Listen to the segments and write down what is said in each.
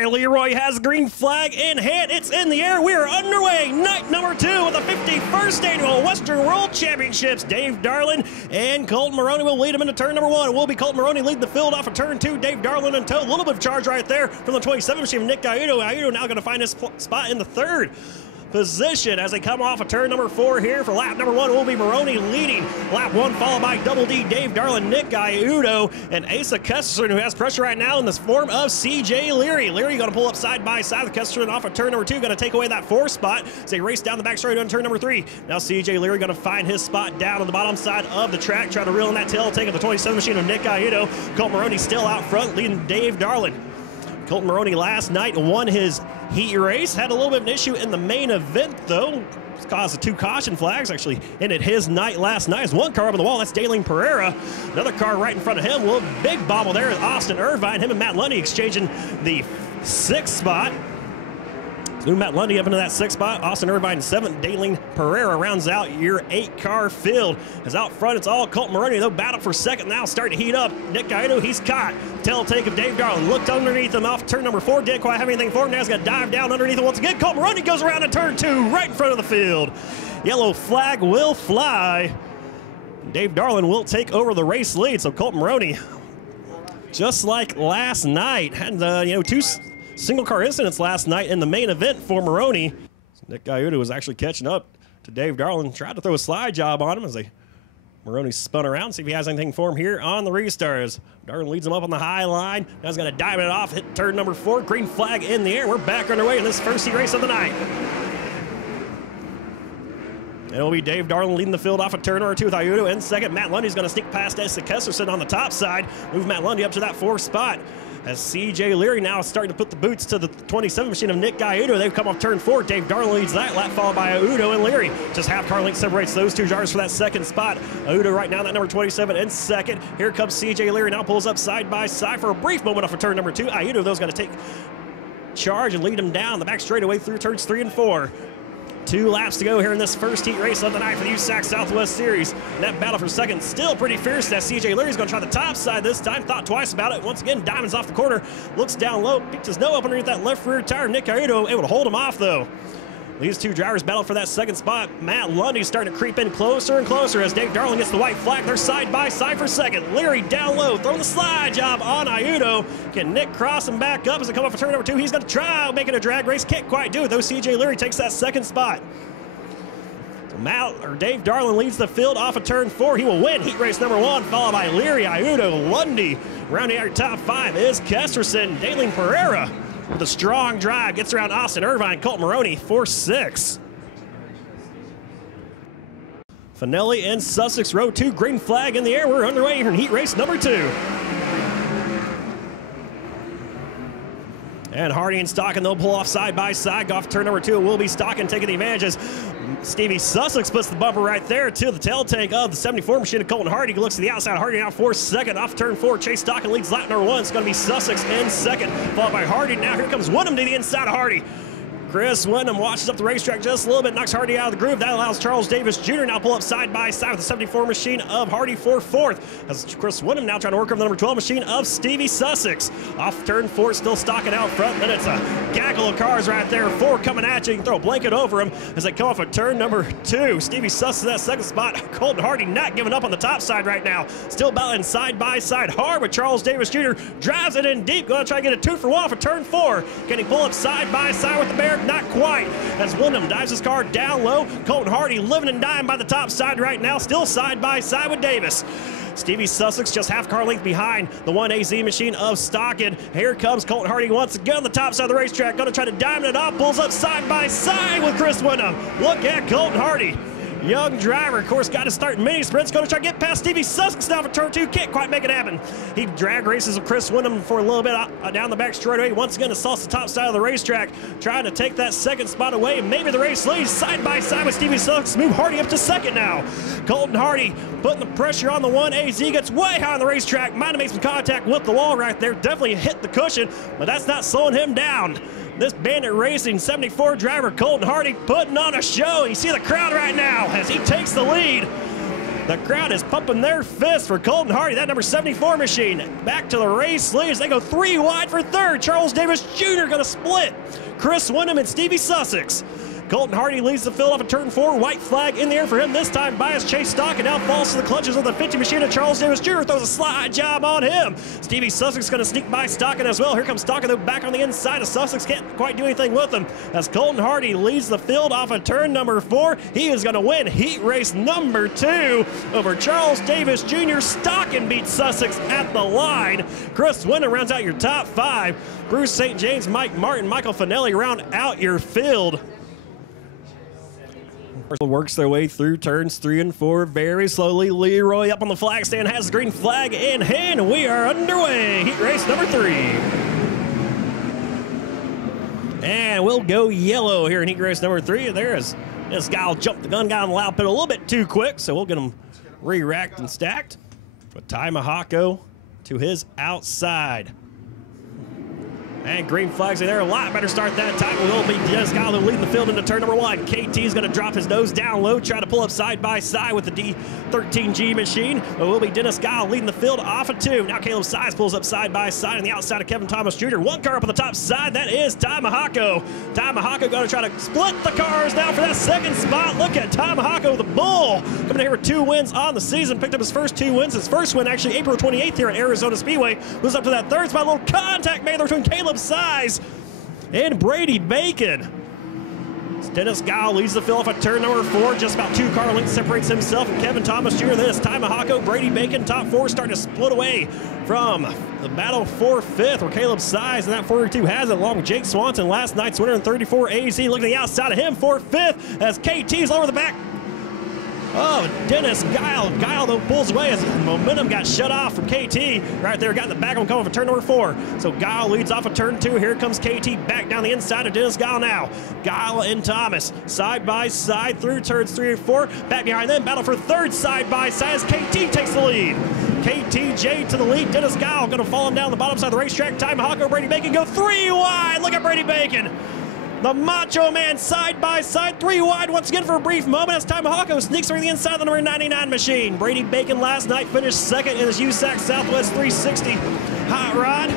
by Leroy has a green flag in hand. It's in the air. We are underway. Night number 2 of the 51st Annual Western World Championships. Dave Darlin and Colton Maroney will lead him into turn number 1. It will be Colton Maroney leading the field off of turn 2. Dave Darlin in tow. A little bit of charge right there from the 27 machine of Nick Gaiudo. Gaiudo now going to find his spot in the 3rd position as they come off of turn number 4 here. For lap number 1 will be Maroney leading. Lap 1 followed by Double D, Dave Darlin, Nick Gaiudo, and Asa Kesterson, who has pressure right now in the form of CJ Leary. Leary going to pull up side by side with Kesterson off of turn number 2, going to take away that 4th spot as they race down the back straight on turn number 3. Now CJ Leary going to find his spot down on the bottom side of the track, trying to reel in that tail take of the 27 machine of Nick Gaiudo. Colton Maroney still out front, leading Dave Darlin. Colton Maroney last night won his heat race. Had a little bit of an issue in the main event, though. It's caused 2 caution flags. Actually ended his night last night. There's one car up on the wall. That's Daylene Pereira. Another car right in front of him. Well, big bobble there is Austin Irvine. Him and Matt Lundy exchanging the 6th spot. Move Matt Lundy up into that 6th spot. Austin Irvine 7th. Daylene Pereira rounds out your 8-car field. As out front, it's all Colton Maroney. They'll battle for 2nd now, starting to heat up. Nick Gaiudo, he's caught. Tail take of Dave Darlin. Looked underneath him off turn number 4. Didn't quite have anything for him. Now he's got to dive down underneath him once again. Colton Maroney goes around in turn 2, right in front of the field. Yellow flag will fly. Dave Darlin will take over the race lead. So Colton Maroney, just like last night, had 2 single car incidents last night in the main event for Maroney. So Nick Gaiudo was actually catching up to Dave Darlin, tried to throw a slide job on him as Maroney spun around, see if he has anything for him here on the restart. Darlin leads him up on the high line. Now he's going to dive it off, hit turn number 4, green flag in the air. We're back underway in this first heat race of the night. It'll be Dave Darlin leading the field off of turn number 2 with Gaiudo in 2nd. Matt Lundy's going to sneak past Asa Kesterson on the top side, move Matt Lundy up to that 4th spot. As CJ Leary now is starting to put the boots to the 27 machine of Nick Gaiudo. They've come off turn 4. Dave Darlin leads that lap, followed by Gaiudo and Leary. Just half car length separates those 2 drivers for that 2nd spot. Gaiudo right now, that number 27 in 2nd. Here comes CJ Leary, now pulls up side by side for a brief moment off of turn number 2. Gaiudo, though, is going to take charge and lead him down the back straightaway through turns 3 and 4. 2 laps to go here in this first heat race of the night for the USAC Southwest Series. And that battle for 2nd still pretty fierce as CJ Leary's going to try the top side this time. Thought twice about it. Once again, diamonds off the corner. Looks down low. Peeked his nose up underneath that left rear tire. Nick Gaiudo able to hold him off, though. These 2 drivers battle for that 2nd spot. Matt Lundy's starting to creep in closer and closer as Dave Darlin gets the white flag. They're side by side for 2nd. Leary down low, throwing the slide job on Gaiudo. Can Nick cross him back up as they come off of turn number 2? He's going to try making a drag race. Can't quite do it, though. CJ Leary takes that 2nd spot. Dave Darlin leads the field off of turn 4. He will win heat race number 1, followed by Leary, Gaiudo, Lundy. Rounding out your top 5 is Kesterson. Daylene Pereira with a strong drive gets around Austin Irvine. Colton Maroney 4-6. Finelli and Sussex row 2, green flag in the air. We're underway here in heat race number 2. And Hardy and Stockton, they'll pull off side by side. Go off turn number 2. It will be Stockton taking the advantages. Stevie Sussex puts the bumper right there to the tail tank of the 74 machine of Colton Hardy. Looks to the outside. Hardy now 2nd. Off turn 4. Chase Stockton leads lap number 1. It's going to be Sussex in 2nd, followed by Hardy. Now here comes Wyndham to the inside of Hardy. Chris Wyndham washes up the racetrack just a little bit, knocks Hardy out of the groove. That allows Charles Davis Jr. now pull up side by side with the 74 machine of Hardy for 4th. As Chris Wyndham now trying to work over the number 12 machine of Stevie Sussex. Off turn 4, still stocking out front. Then it's a gaggle of cars right there. 4 coming at you. You can throw a blanket over them as they come off of turn number 2. Stevie Sussex in that 2nd spot. Colton Hardy not giving up on the top side right now. Still battling side by side hard with Charles Davis Jr. Drives it in deep. Going to try to get a 2 for 1 off of turn 4. Can he pull up side by side with the bear? Not quite. As Wyndham dives his car down low. Colton Hardy living and dying by the top side right now. Still side by side with Davis. Stevie Sussex just half car length behind the 1AZ machine of Stockton. Here comes Colton Hardy once again on the top side of the racetrack. Going to try to diamond it off. Pulls up side by side with Chris Wyndham. Look at Colton Hardy. Young driver, of course, got to start mini sprints. Going to try to get past Stevie Sussex now for turn 2. Can't quite make it happen. He drag races with Chris Wyndham for a little bit down the back straightaway. Once again, assaults the top side of the racetrack, trying to take that 2nd spot away. Maybe the race leads side by side with Stevie Sussex. Move Hardy up to 2nd now. Colton Hardy putting the pressure on the 1AZ. Gets way high on the racetrack. Might have made some contact with the wall right there. Definitely hit the cushion, but that's not slowing him down. This Bandit Racing 74 driver Colton Hardy putting on a show. You see the crowd right now as he takes the lead. The crowd is pumping their fists for Colton Hardy, that number 74 machine. Back to the race leaders. They go 3 wide for third. Charles Davis Jr. going to split. Chris Wyndham and Stevie Sussex. Colton Hardy leads the field off of turn 4. White flag in the air for him. This time bias Chase Stock and now falls to the clutches of the 50 machine of Charles Davis Jr. Throws a slide job on him. Stevie Sussex going to sneak by Stockton as well. Here comes Stockton though back on the inside of Sussex. Can't quite do anything with him as Colton Hardy leads the field off of turn number 4. He is going to win heat race number 2 over Charles Davis Jr. Stockton beats Sussex at the line. Chris Wyndham rounds out your top 5. Bruce St. James, Mike Martin, Michael Finelli round out your field. Works their way through turns 3 and 4 very slowly. Leroy up on the flag stand, has the green flag in hand. We are underway. Heat race number 3. And we'll go yellow here in heat race number 3. There's this guy will jump the gun guy on the loud pit a little bit too quick, so we'll get him re-racked and stacked. But Ty Mahako to his outside. And green flags in there. A lot better start that time. Will be Dennis Gallo leading the field into turn number 1. KT is going to drop his nose down low, try to pull up side by side with the D13G machine. But will be Dennis Gallo leading the field off of 2. Now Caleb Size pulls up side by side on the outside of Kevin Thomas Jr. 1 car up on the top side. That is Ty Mahako. Ty Mahako going to try to split the cars now for that 2nd spot. Look at Ty Mahako, the bull, coming in here with 2 wins on the season. Picked up his first 2 wins. His first win actually April 28th here at Arizona Speedway. Moves up to that 3rd spot. A little contact made there between Caleb Size and Brady Bacon. Dennis Gile leads the field off at turn number 4. Just about 2 car lengths separates himself from Kevin Thomas Jr. Then it's Ty Mahako, Brady Bacon, top 4 starting to split away from the battle for 5th, where Caleb Size and that 42 has it, along with Jake Swanson, last night's winner in 34 AZ. Looking to the outside of him for 5th as KT's over the back of Dennis Gile. Gile though pulls away as momentum got shut off from KT. Right there, got in the back of him coming for turn number 4. So Gile leads off of turn 2. Here comes KT back down the inside of Dennis Gile now. Gile and Thomas side by side through turns 3 and 4. Back behind them, battle for 3rd side by side as KT takes the lead. KTJ to the lead. Dennis Gile going to follow him down the bottom side of the racetrack. Ty Mahako, Brady Bacon go 3 wide. Look at Brady Bacon. The Macho Man side by side, 3 wide once again for a brief moment as Ty Mahako sneaks around the inside of the number 99 machine. Brady Bacon last night finished 2nd in his USAC Southwest 360 hot rod.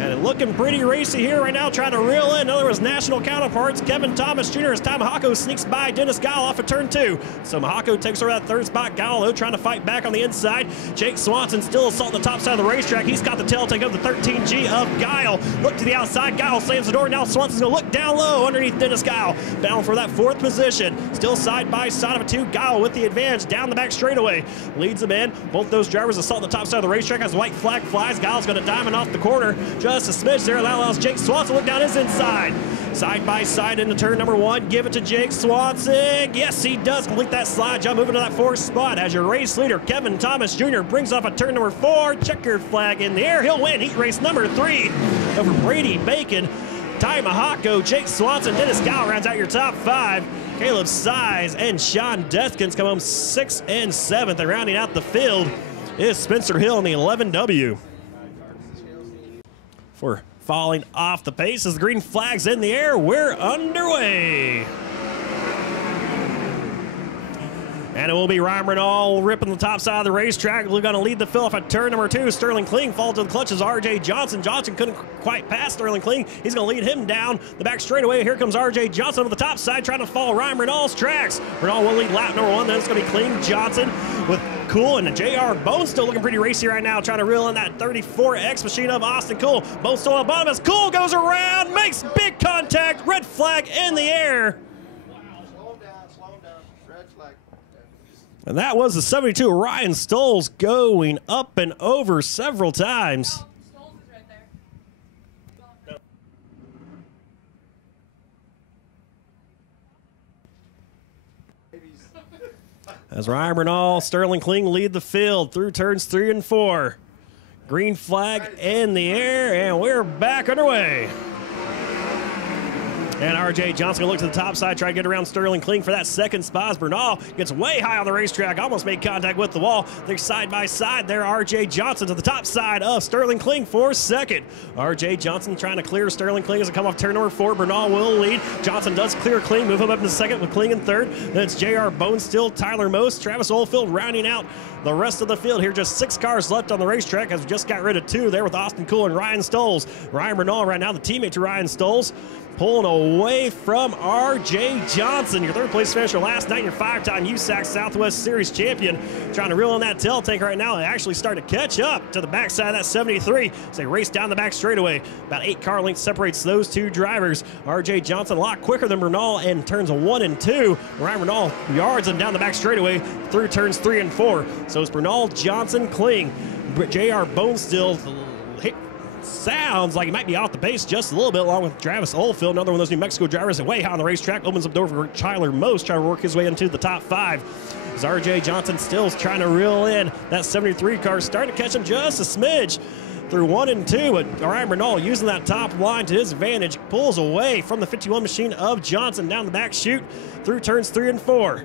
And looking pretty racy here right now, trying to reel in. In other words, national counterparts. Kevin Thomas Jr. as Ty Mahako sneaks by Dennis Gile off of turn 2. So Mahako takes over that 3rd spot. Gile, though, trying to fight back on the inside. Jake Swanson still assaulting the top side of the racetrack. He's got the tail take of the 13G of Gile. Look to the outside. Gile slams the door. Now Swanson's going to look down low underneath Dennis Gile. Down for that 4th position. Still side by side of a 2. Gile with the advantage down the back straightaway. Leads them in. Both those drivers assault the top side of the racetrack as white flag flies. Gile's going to diamond off the corner. Just a smidge there. That allows Jake Swanson to look down his inside. Side by side into turn number 1. Give it to Jake Swanson. Yes, he does complete that slide jump, moving to that 4th spot as your race leader, Kevin Thomas Jr. brings off a turn number 4. Checkered flag in the air. He'll win heat race number 3 over Brady Bacon. Ty Mahako, Jake Swanson, Dennis Gile rounds out your top 5. Caleb Size and Sean Deskins come home 6th and 7th. And rounding out the field is Spencer Hill in the 11W. For falling off the pace as the green flag's in the air, we're underway. And it will be Ryan Renault ripping the top side of the racetrack. We're going to lead the fill off at turn number 2. Sterling Kling falls to the clutches. RJ Johnson. Johnson couldn't quite pass Sterling Kling. He's going to lead him down the back straightaway. Here comes RJ Johnson on the top side trying to follow Ryan Renault's tracks. Renault will lead lap number 1. Then it's going to be Kling, Johnson with Cool and JR Bone still looking pretty racy right now, trying to reel in that 34X machine of Austin Cool. Bone still on the bottom as Cool goes around, makes big contact, red flag in the air. Slow down, red flag. And that was the 72 Ryan Stoles going up and over several times. As Ryan Renault, Sterling Kling lead the field through turns 3 and 4. Green flag in the air, and we're back underway. And R.J. Johnson will look to the top side, try to get around Sterling Kling for that second spot. Bernal gets way high on the racetrack, almost made contact with the wall. They're side by side there. R.J. Johnson to the top side of Sterling Kling for second. R.J. Johnson trying to clear Sterling Kling as it come off turn number 4. Bernal will lead. Johnson does clear Kling, move him up into second with Kling in third. Then it's J.R. Bonestill, Tyler Most, Travis Oldfield rounding out the rest of the field here. Just 6 cars left on the racetrack as we just got rid of 2 there with Austin Cool and Ryan Stoles. Ryan Bernal right now, the teammate to Ryan Stoles, pulling away from R.J. Johnson, your third place finisher last night, your 5-time USAC Southwest Series champion. Trying to reel in that tail tank right now. They actually start to catch up to the backside of that 73 as they race down the back straightaway. About 8 car lengths separates those 2 drivers. R.J. Johnson a lot quicker than Bernal in turns 1 and 2. Ryan Bernal yards him down the back straightaway through turns 3 and 4. So it's Bernal, Johnson, Kling, J.R. Bonestill. Sounds like he might be off the pace just a little bit, along with Travis Oldfield, another one of those New Mexico drivers that way high on the racetrack. Opens up the door for Tyler Most, trying to work his way into the top 5. As R.J. Johnson still's trying to reel in that 73 car, starting to catch him just a smidge through 1 and 2. But Ryan Bernal using that top line to his advantage, pulls away from the 51 machine of Johnson down the back chute through turns 3 and 4.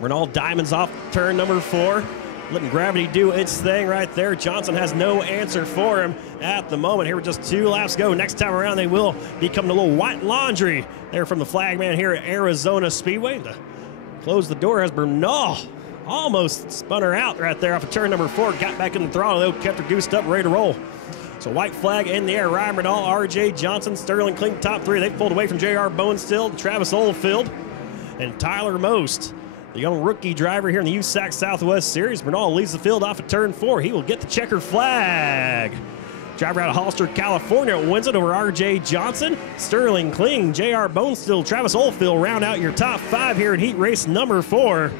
Bernal diamonds off turn number 4. Letting gravity do its thing right there. Johnson has no answer for him at the moment. Here with just 2 laps go. Next time around, they will become a little white laundry there from the flagman here at Arizona Speedway. To close the door as Bernal almost spun her out right there off of turn number 4. Got back in the throttle, though, kept her goosed up, ready to roll. So white flag in the air. Ryan Bernal, R.J. Johnson, Sterling Kling, top 3. They pulled away from J.R. Bonestill, Travis Oldfield, and Tyler Most, the young rookie driver here in the USAC Southwest Series. Bernal leads the field off of turn 4. He will get the checkered flag. Driver out of Hollister, California wins it over R.J. Johnson. Sterling Kling, J.R. Bonestill, Travis Oldfield round out your top 5 here in heat race number 4.